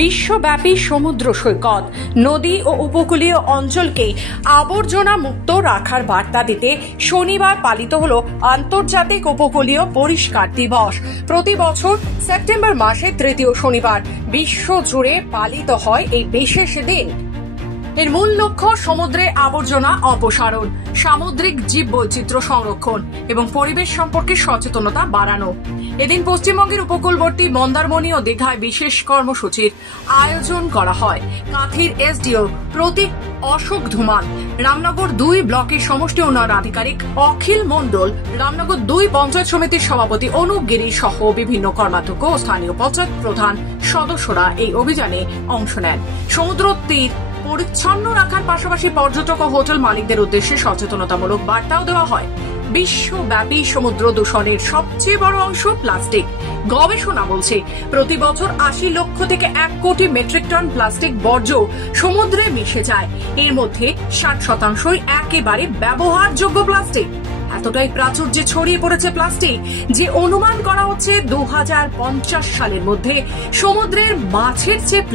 বিশ্বব্যাপী সমুদ্র সৈকত, নদী ও উপকূলীয় অঞ্চলকে আবর্জনা মুক্ত রাখার বার্তা দিতে শনিবার পালিত হল আন্তর্জাতিক উপকূলীয় পরিষ্কার দিবস। প্রতি বছর সেপ্টেম্বর মাসে তৃতীয় শনিবার বিশ্ব জুড়ে পালিত হয় এই বিশেষ দিন। এর মূল লক্ষ্য সমুদ্রে আবর্জনা অপসারণ, সামুদ্রিক জীববৈচিত্র্য সংরক্ষণ এবং পরিবেশ সম্পর্কে সচেতনতা বাড়ানো। এদিন পশ্চিমবঙ্গের উপকূলবর্তী মন্দারমণি ও দীঘায় বিশেষ কর্মসূচির আয়োজন করা হয়। কাঁথির এসডিও প্রতীক অশোক ধুমাল, রামনগর 2 ব্লকের সমষ্টি উন্নয়ন আধিকারিক অখিল মণ্ডল, রামনগর 2 পঞ্চায়েত সমিতির সভাপতি অনুপ গিরি সহ বিভিন্ন কর্মাধ্যক্ষ ও স্থানীয় পঞ্চায়েত প্রধান সদস্যরা এই অভিযানে অংশ নেন। সমুদ্র তীর পরিচ্ছন্ন রাখার পাশাপাশি পর্যটক ও হোটেল মালিকদের উদ্দেশ্যে সচেতনতামূলক বার্তাও দেওয়া হয়। বিশ্বব্যাপী সমুদ্র দূষণের সবচেয়ে বড় অংশ প্লাস্টিক। গবেষণা বলছে প্রতি বছর 80 লক্ষ থেকে 1 কোটি মেট্রিক টন প্লাস্টিক বর্জ্য সমুদ্রে মিশে যায়। এর মধ্যে 60% একেবারে ব্যবহারযোগ্য প্লাস্টিক। এতটাই প্রাচুর্যে ছড়িয়ে পড়েছে প্লাস্টিক যে অনুমান করা হচ্ছে 2050 সালের মধ্যে সমুদ্রের মাছের চেয়ে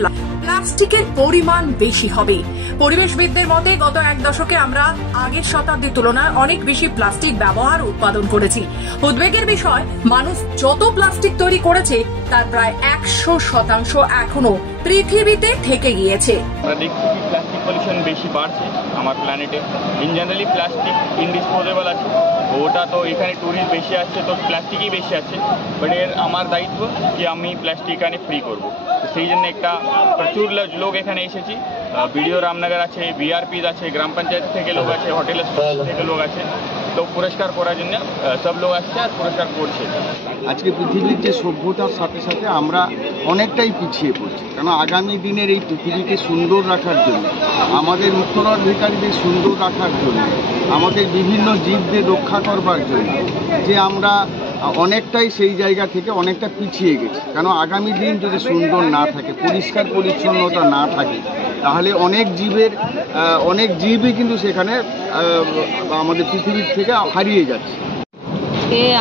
প্লাস্টিকের পরিমাণ বেশি হবে। পরিবেশবিদদের মতে গত 1 দশকে আমরা আগের শতাব্দীর তুলনায় অনেক বেশি প্লাস্টিক ব্যবহার উৎপাদন করেছি। উদ্বেগের বিষয়, মানুষ যত প্লাস্টিক তৈরি করেছে তার প্রায় 100% এখনো পৃথিবীতে থেকে গিয়েছে। প্লাস্টিক পলিউশন বেশি বাড়ছে আমার প্ল্যানেটে। ইন জেনারেলি প্লাস্টিক ইনডিসপোজেবল আছে, ওটা তো এখানে টুরিস্ট বেশি আসছে তো প্লাস্টিকই বেশি আছে। বাট এর আমার দায়িত্ব যে আমি প্লাস্টিক এখানে ফ্রি করব। সেই জন্য একটা প্রচুর লোক এখানে এসেছি। বিডিও রামনগর আছে, বিআরপি আছে, গ্রাম পঞ্চায়েত থেকে লোক আছে, হোটেল থেকে লোক আছে। তো পরিষ্কার করার জন্য সব লোক আসছে আর পরিষ্কার করছে। আজকে পৃথিবীর যে সভ্যতার সাথে সাথে আমরা অনেকটাই পিছিয়ে পড়ছি, কারণ আগামী দিনের এই পৃথিবীকে সুন্দর রাখার জন্য, আমাদের উত্তরাধিকারীদের সুন্দর রাখার জন্য, আমাদের বিভিন্ন জীবদের রক্ষা করবার জন্য যে আমরা অনেকটাই সেই জায়গা থেকে অনেকটা পিছিয়ে গেছি। কারণ আগামী দিন যদি সুন্দর না থাকে, পরিষ্কার পরিচ্ছন্নতা না থাকে, তাহলে অনেক জীবই কিন্তু সেখানে আমাদের পৃথিবীর থেকে হারিয়ে যাচ্ছে।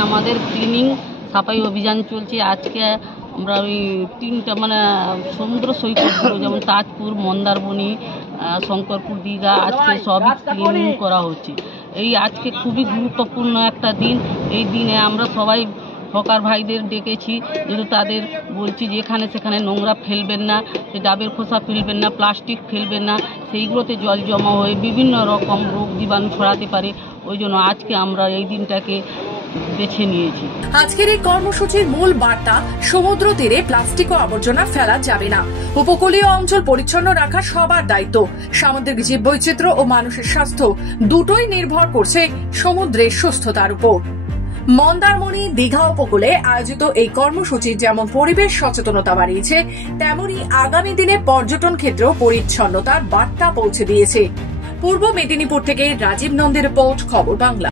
আমাদের ক্লিনিং সাফাই অভিযান চলছে। আজকে আমরা ওই 3টা সমুদ্র সৈকতগুলো যেমন তাজপুর, মন্দারমণি, শঙ্করপুর, দীঘা, আজকে সবই ক্লিনিং করা হচ্ছে। এই আজকে খুবই গুরুত্বপূর্ণ একটা দিন। এই দিনে আমরা সবাই হকার ভাইদের ডেকেছি, যেহেতু তাদের বলছি যে এখানে সেখানে নোংরা ফেলবেন না, সে ডাবের খোসা ফেলবেন না, প্লাস্টিক ফেলবেন না, সেইগুলোতে জল জমা হয়ে বিভিন্ন রকম রোগ জীবাণু ছড়াতে পারে। ওই জন্য আজকে আমরা এই দিনটাকে বেছে নিয়েছি। আজকের এই কর্মসূচির মূল বার্তা, সমুদ্র তীরে প্লাস্টিক ও আবর্জনা ফেলা যাবে না। উপকূলীয় অঞ্চল পরিচ্ছন্ন রাখা সবার দায়িত্ব। সামুদ্রিক জীববৈচিত্র্য ও মানুষের স্বাস্থ্য দুটোই নির্ভর করছে সমুদ্রের সুস্থতার উপর। মন্দারমণি দীঘা উপকূলে আয়োজিত এই কর্মসূচি যেমন পরিবেশ সচেতনতা বাড়িয়েছে, তেমনি আগামী দিনে পর্যটন ক্ষেত্রেও পরিচ্ছন্নতার বার্তা পৌঁছে দিয়েছে। পূর্ব মেদিনীপুর থেকে রাজীব নন্দের রিপোর্ট, খবর বাংলা।